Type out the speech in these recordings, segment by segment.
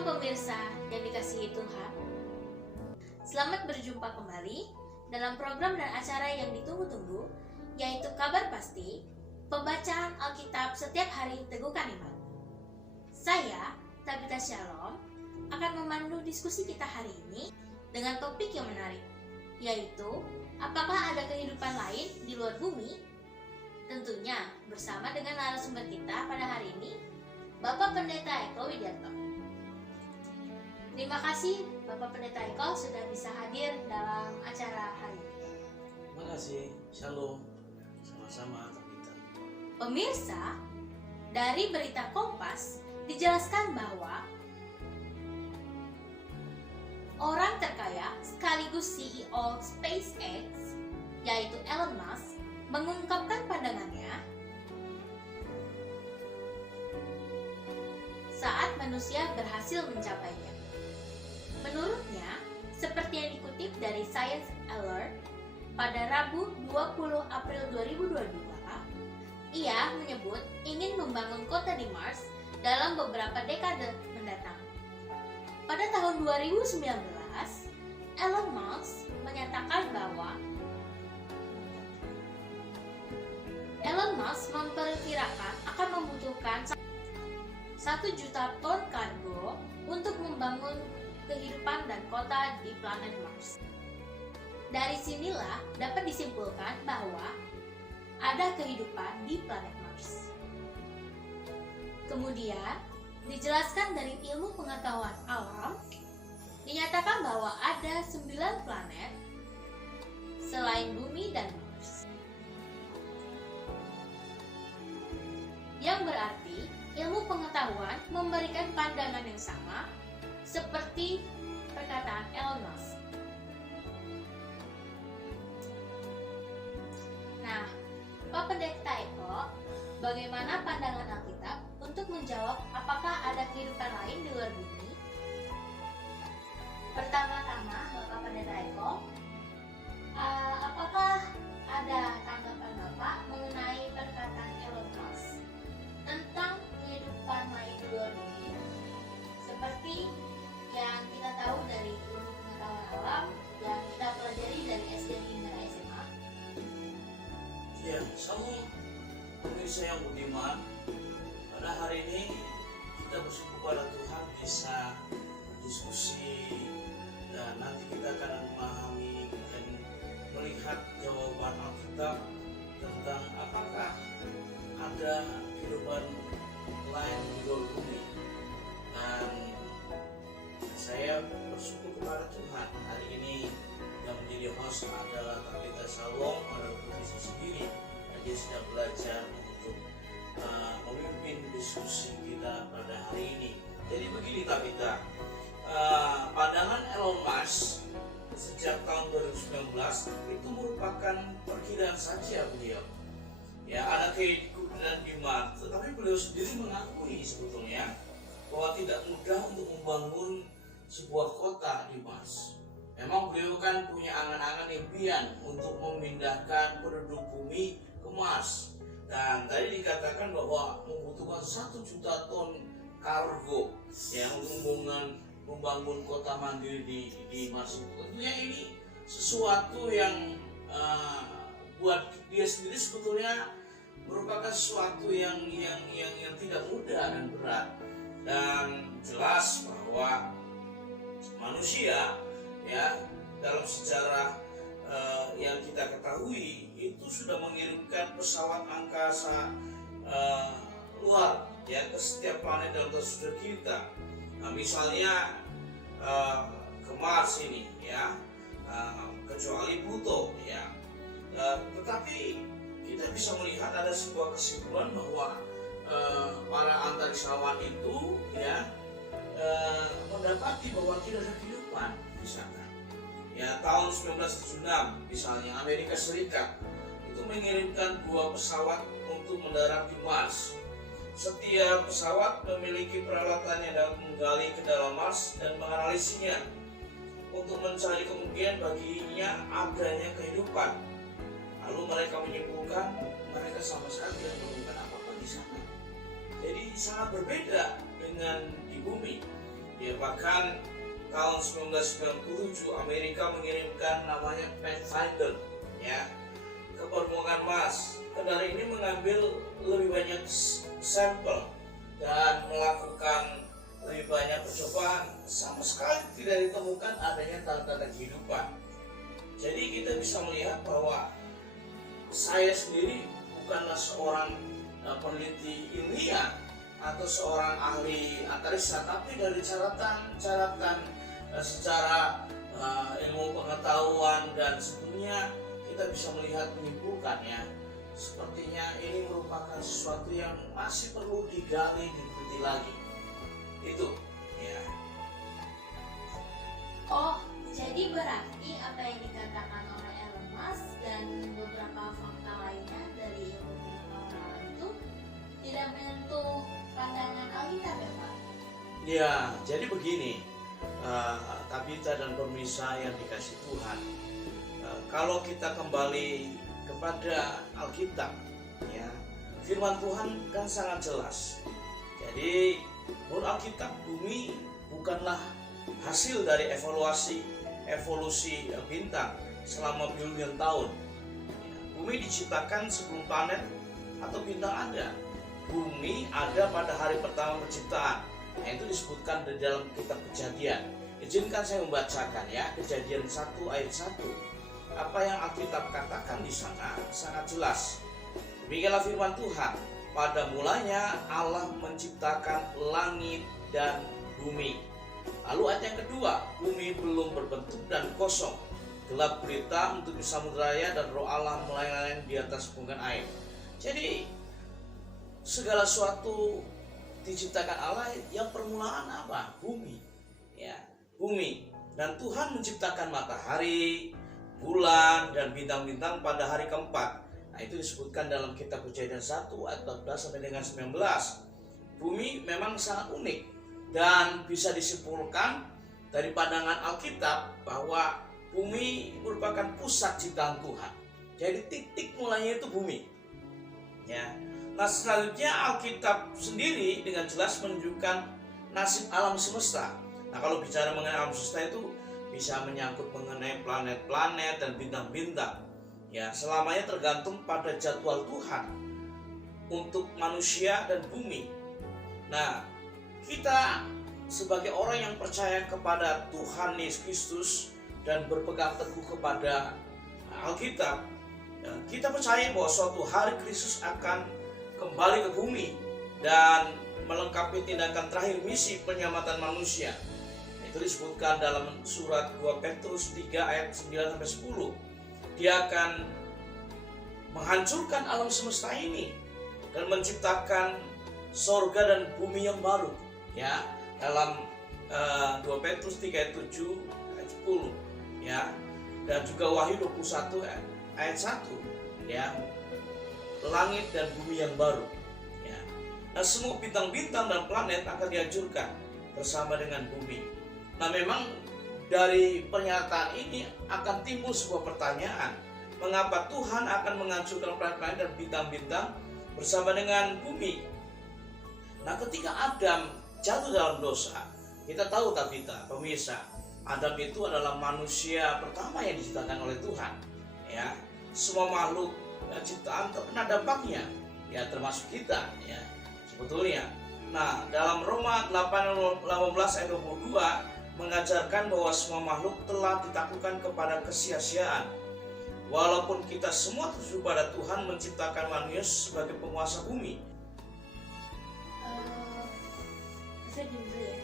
Shalom pemirsa yang dikasihi Tuhan. Selamat berjumpa kembali dalam program dan acara yang ditunggu-tunggu, yaitu Kabar Pasti, pembacaan Alkitab setiap hari Teguhkan Iman. Saya, Tabita Shalom, akan memandu diskusi kita hari ini dengan topik yang menarik, yaitu apakah ada kehidupan lain di luar bumi? Tentunya bersama dengan narasumber kita pada hari ini, Bapak Pendeta Eko Widianto. Terima kasih Bapak Pendeta Eko sudah bisa hadir dalam acara hari ini. Terima kasih, Shalom, sama-sama Tabita. Pemirsa, dari berita Kompas dijelaskan bahwa orang terkaya sekaligus CEO SpaceX, yaitu Elon Musk, mengungkapkan pandangannya saat manusia berhasil mencapainya. Menurutnya, seperti yang dikutip dari Science Alert pada Rabu 20 April 2022, ia menyebut ingin membangun kota di Mars dalam beberapa dekade mendatang. Pada tahun 2019, Elon Musk menyatakan bahwa Elon Musk memperkirakan akan membutuhkan 1 juta ton kargo untuk membangun kehidupan dan kota di planet Mars. Dari sinilah dapat disimpulkan bahwa ada kehidupan di planet Mars. Kemudian, dijelaskan dari ilmu pengetahuan alam, dinyatakan bahwa ada 9 planet selain Bumi dan Mars. Yang berarti, ilmu pengetahuan memberikan pandangan yang sama seperti perkataan Elon Musk. Nah, Pak Pendeta Eko, bagaimana pandangan Alkitab untuk menjawab apakah ada kehidupan lain di luar bumi? Pertama-tama, Bapak Pendeta Eko, apakah ada tanggapan Bapak mengenai perkataan Elon Musk tentang kehidupan lain di luar bumi? Seperti yang kita tahu dari ilmu pengetahuan alam yang kita pelajari dari SD hingga SMA. Ya, Shalom, pemirsa yang budiman. Pada hari ini kita bersyukur pada Tuhan bisa berdiskusi dan nanti kita akan memahami dan melihat jawaban Alkitab tentang apakah ada kehidupan lain di luar bumi. Dan saya bersyukur kepada Tuhan hari ini yang menjadi host adalah Tabita Shalom, pada posisi sendiri dia sedang belajar untuk memimpin diskusi kita pada hari ini. Jadi begini Tabita, pandangan Elon Musk sejak tahun 2019 itu merupakan perkiraan saja beliau. Ya, ada kehidupan di Mars, tetapi beliau sendiri mengakui sebetulnya bahwa tidak mudah untuk membangun sebuah kota di Mars. Memang beliau kan punya angan-angan impian untuk memindahkan penduduk bumi ke Mars. Dan tadi dikatakan bahwa membutuhkan 1 juta ton kargo yang untuk membangun kota mandiri di Mars. Tentunya ini sesuatu yang buat dia sendiri sebetulnya merupakan sesuatu yang tidak mudah dan berat. Dan jelas bahwa manusia ya dalam sejarah yang kita ketahui itu sudah mengirimkan pesawat angkasa luar ya ke setiap planet dalam tata kita. Nah, misalnya ke Mars ini ya, kecuali Pluto ya. Tetapi kita bisa melihat ada sebuah kesimpulan bahwa para antariksawan itu ya mendapati bahwa tidak ada kehidupan di sana. Ya, tahun 1976 misalnya Amerika Serikat itu mengirimkan 2 pesawat untuk mendarat di Mars. Setiap pesawat memiliki peralatannya dalam menggali ke dalam Mars dan menganalisinya untuk mencari kemungkinan baginya adanya kehidupan. Lalu mereka menyimpulkan mereka sama sekali tidak menemukan apa-apa di sana. Jadi sangat berbeda dengan di bumi. Ya, bahkan tahun 1997 Amerika mengirimkan namanya Pathfinder ya ke permukaan Mars. Kendara ini mengambil lebih banyak sampel dan melakukan lebih banyak percobaan. Sama sekali tidak ditemukan adanya tanda-tanda kehidupan. Jadi kita bisa melihat bahwa saya sendiri bukanlah seorang peneliti ilmiah atau seorang ahli antariksa, tapi dari catatan secara ilmu pengetahuan dan sebetulnya kita bisa melihat menyimpulkannya. Sepertinya ini merupakan sesuatu yang masih perlu digali, diteliti lagi. Itu ya. Oh, jadi berarti apa yang dikatakan oleh Elon Musk dan beberapa fakta lainnya dari ilmu pengetahuan itu tidak menyentuh pandangan Alkitab ya Pak? Ya, jadi begini, Tabita dan pemirsa yang dikasih Tuhan, kalau kita kembali kepada Alkitab, ya, firman Tuhan kan sangat jelas. Jadi menurut Alkitab, bumi bukanlah hasil dari evolusi bintang selama bilion tahun. Bumi diciptakan sebelum planet atau bintang ada. Bumi ada pada hari pertama penciptaan. Nah, itu disebutkan di dalam kitab Kejadian. Izinkan saya membacakan ya, Kejadian 1 ayat 1. Apa yang Alkitab katakan di sana sangat jelas. Demikianlah firman Tuhan. Pada mulanya Allah menciptakan langit dan bumi. Lalu ayat yang kedua, bumi belum berbentuk dan kosong. Gelap gulita menutupi samudera dan roh Allah melayang-layang di atas permukaan air. Jadi segala sesuatu diciptakan Allah, yang permulaan apa? Bumi. Ya, bumi. Dan Tuhan menciptakan matahari, bulan dan bintang-bintang pada hari keempat. Nah, itu disebutkan dalam kitab Kejadian 1 ayat 14 sampai dengan 19. Bumi memang sangat unik dan bisa disimpulkan dari pandangan Alkitab bahwa bumi merupakan pusat ciptaan Tuhan. Jadi titik mulanya itu bumi. Ya. Nah, selanjutnya Alkitab sendiri dengan jelas menunjukkan nasib alam semesta. Nah, kalau bicara mengenai alam semesta itu bisa menyangkut mengenai planet-planet dan bintang-bintang. Ya, selamanya tergantung pada jadwal Tuhan untuk manusia dan bumi. Nah, kita sebagai orang yang percaya kepada Tuhan Yesus Kristus dan berpegang teguh kepada Alkitab, kita percaya bahwa suatu hari Kristus akan kembali ke bumi dan melengkapi tindakan terakhir misi penyelamatan manusia. Itu disebutkan dalam surat 2 Petrus 3 ayat 9 sampai 10. Dia akan menghancurkan alam semesta ini dan menciptakan sorga dan bumi yang baru. Ya, dalam 2 Petrus 3 ayat 7 ayat 10. Ya, dan juga Wahyu 21 ayat 1. Ya, langit dan bumi yang baru. Ya. Nah, semua bintang-bintang dan planet akan dihancurkan bersama dengan bumi. Nah, memang dari pernyataan ini akan timbul sebuah pertanyaan. Mengapa Tuhan akan menghancurkan planet-planet dan bintang-bintang bersama dengan bumi? Nah, ketika Adam jatuh dalam dosa, kita tahu Tabita, pemirsa, Adam itu adalah manusia pertama yang diciptakan oleh Tuhan. Ya, semua makhluk ciptaan terkena dampaknya, ya termasuk kita, ya sebetulnya. Nah, dalam Roma 8:18 ayat 22 mengajarkan bahwa semua makhluk telah ditaklukkan kepada kesia-siaan. Walaupun kita semua tertuju pada Tuhan menciptakan manusia sebagai penguasa bumi. Saya dulu ya.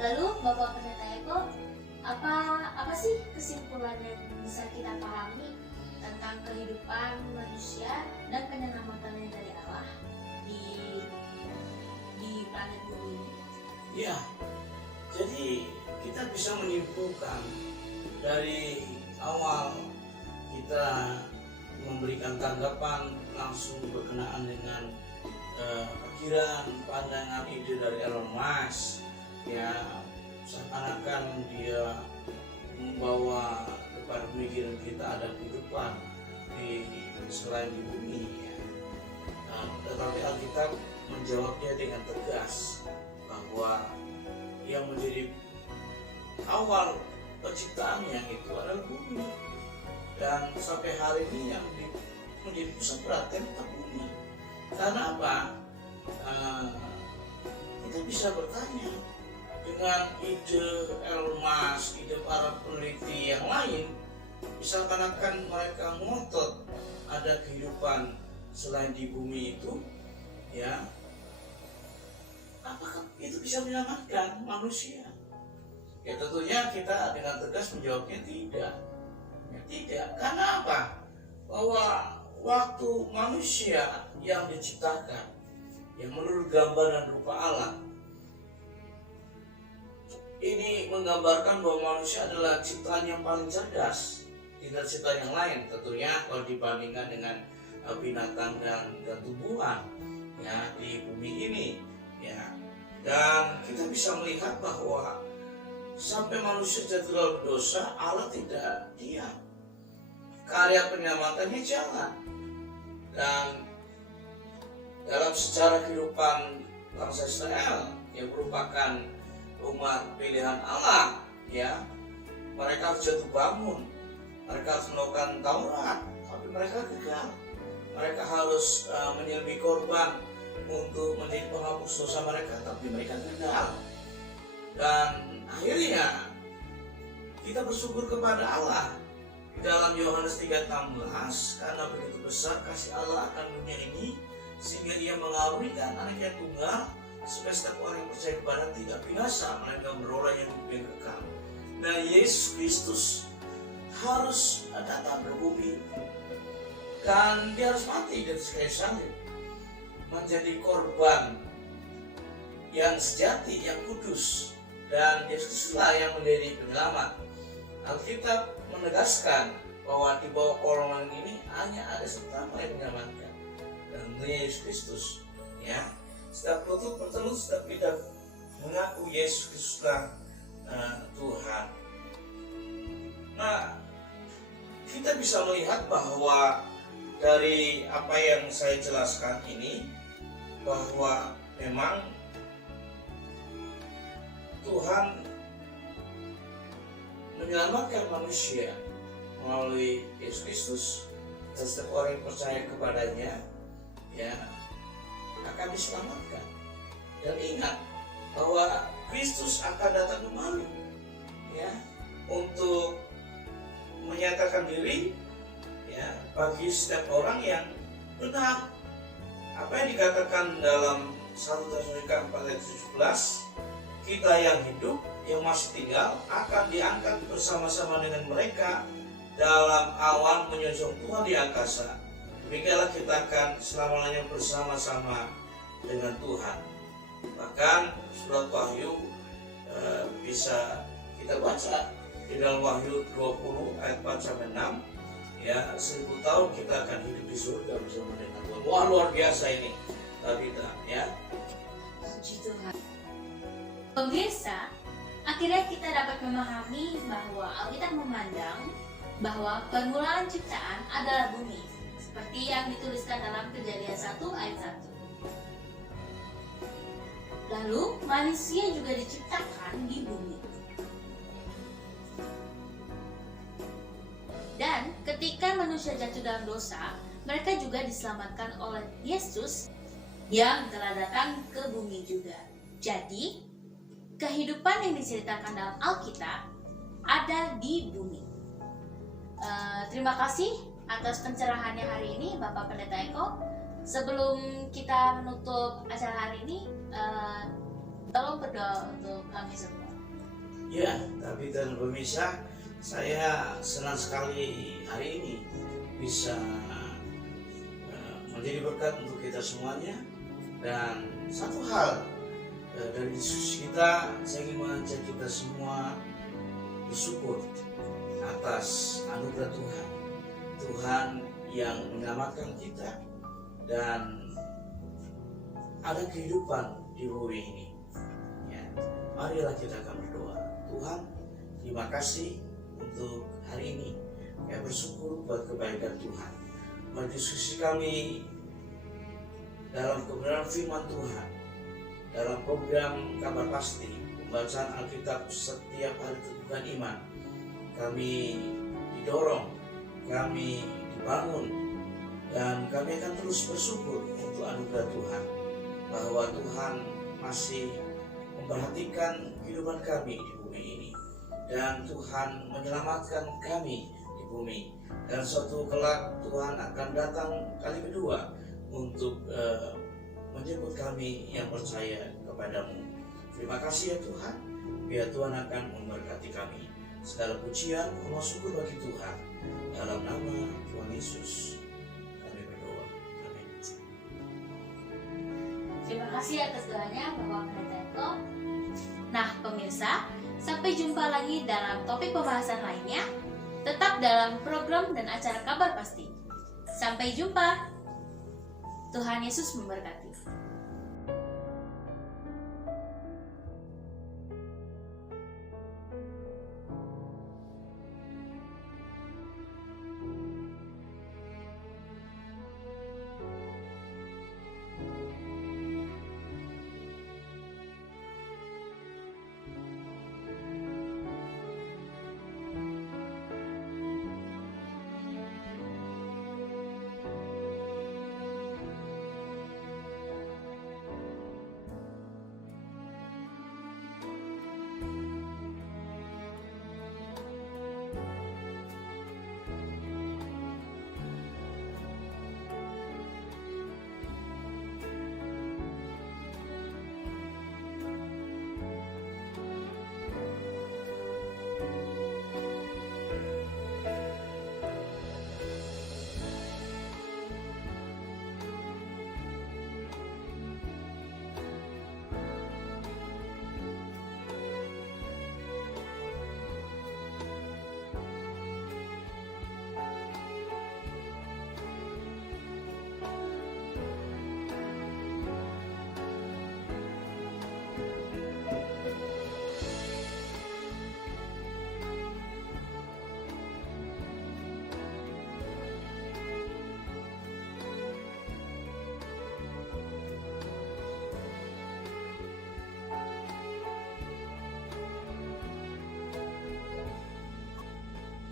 Lalu Bapak Pendeta Eko, apa sih kesimpulan yang bisa kita pahami tentang kehidupan manusia dan penyelamatannya dari Allah di planet bumi ini? Ya, jadi kita bisa menyimpulkan dari awal kita memberikan tanggapan langsung berkenaan dengan pikiran, pandangan, ide dari Elon Musk. Ya, seakan-akan dia membawa kepada pemikiran kita ada kehidupan di selain di bumi. Ya. Nah, tetapi Alkitab menjawabnya dengan tegas bahwa yang menjadi awal penciptaannya itu adalah bumi, dan sampai hari ini yang menjadi pusat perhatian tetap bumi. Karena apa? Kita bisa bertanya dengan ide Elon Musk, ide para peneliti yang lain, misalkan mereka ngotot ada kehidupan selain di bumi itu, ya, apakah itu bisa menyelamatkan manusia? Ya tentunya kita dengan tegas menjawabnya tidak. Ya, tidak. Karena apa? Bahwa waktu manusia yang diciptakan, yang menurut gambar dan rupa Allah, ini menggambarkan bahwa manusia adalah ciptaan yang paling cerdas, tidak ciptaan yang lain. Tentunya kalau dibandingkan dengan binatang dan tumbuhan, ya, di bumi ini, ya. Dan kita bisa melihat bahwa sampai manusia jatuh dalam dosa, Allah tidak diam. Karya penyelamatannya jalan. Dan dalam sejarah kehidupan bangsa Israel yang merupakan umat pilihan Allah, ya, mereka harus jatuh bangun, mereka harus melakukan Taurat, tapi mereka gagal. Mereka harus menyembelih korban untuk menjadi penghapus dosa mereka, tapi mereka gagal. Dan akhirnya kita bersyukur kepada Allah di dalam Yohanes 3:16, karena begitu besar kasih Allah akan dunia ini sehingga Ia mengaruniakan anaknya tunggal supaya setiap orang yang percaya kepada tidak binasa melainkan beroleh yang hidup yang kekal. Nah, Yesus Kristus harus datang ke bumi dan Dia harus mati di atas kayu salib, menjadi korban yang sejati, yang kudus, dan Yesuslah yang menjadi penyelamat. Alkitab menegaskan bahwa di bawah kolongan ini hanya ada satu nama yang menyelamatkan, dan Yesus Kristus, ya. Setiap lutut bertelut, setiap lidah mengaku Yesus Kristuslah Tuhan. Nah, kita bisa melihat bahwa dari apa yang saya jelaskan ini, bahwa memang Tuhan menyelamatkan manusia melalui Yesus Kristus, dan setiap orang yang percaya kepadanya, ya, akan diselamatkan. Dan ingat bahwa Kristus akan datang kembali, ya, untuk menyatakan diri, ya, bagi setiap orang yang benar. Apa yang dikatakan dalam 1 Tesalonika 4:17, kita yang hidup, yang masih tinggal, akan diangkat bersama-sama dengan mereka dalam awan menyongsong Tuhan di angkasa. Demikianlah kita akan selama-lamanya bersama-sama dengan Tuhan. Bahkan surat Wahyu bisa kita baca di dalam Wahyu 20 ayat 4-6, ya, 1000 tahun kita akan hidup di surga bersama dengan Tuhan. Wah, luar biasa ini, Tabita, ya. Puji Tuhan. Pemirsa, akhirnya kita dapat memahami bahwa Alkitab memandang bahwa permulaan ciptaan adalah bumi, seperti yang dituliskan dalam Kejadian 1 ayat 1. Lalu manusia juga diciptakan di bumi. Dan ketika manusia jatuh dalam dosa, mereka juga diselamatkan oleh Yesus yang telah datang ke bumi juga. Jadi, kehidupan yang diceritakan dalam Alkitab ada di bumi. Terima kasih atas pencerahannya hari ini, Bapak Pendeta Eko. Sebelum kita menutup acara hari ini, tolong berdoa untuk kami semua. Ya, tapi dan pemirsa, saya senang sekali hari ini bisa menjadi berkat untuk kita semuanya. Dan satu hal dari diskusi kita, saya ingin mengajak kita semua bersyukur atas anugerah Tuhan. Tuhan yang menyelamatkan kita dan ada kehidupan di bumi ini. Ya, marilah kita akan berdoa. Tuhan, terima kasih untuk hari ini. Kami bersyukur buat kebaikan Tuhan. Berdiskusi kami dalam kebenaran firman Tuhan, dalam program Kabar Pasti, pembacaan Alkitab setiap hari Teguhkan Iman, kami didorong, kami dibangun, dan kami akan terus bersyukur untuk anugerah Tuhan, bahwa Tuhan masih memperhatikan kehidupan kami di bumi ini, dan Tuhan menyelamatkan kami di bumi, dan suatu kelak Tuhan akan datang kali kedua untuk menjemput kami yang percaya kepadamu. Terima kasih ya Tuhan, biar Tuhan akan memberkati kami. Segala pujian, hormat syukur bagi Tuhan. Dalam nama Tuhan Yesus kami berdoa. Amin. Terima kasih atas doanya Bapak Pendeta Eko. Nah pemirsa, sampai jumpa lagi dalam topik pembahasan lainnya. Tetap dalam program dan acara Kabar Pasti. Sampai jumpa. Tuhan Yesus memberkati.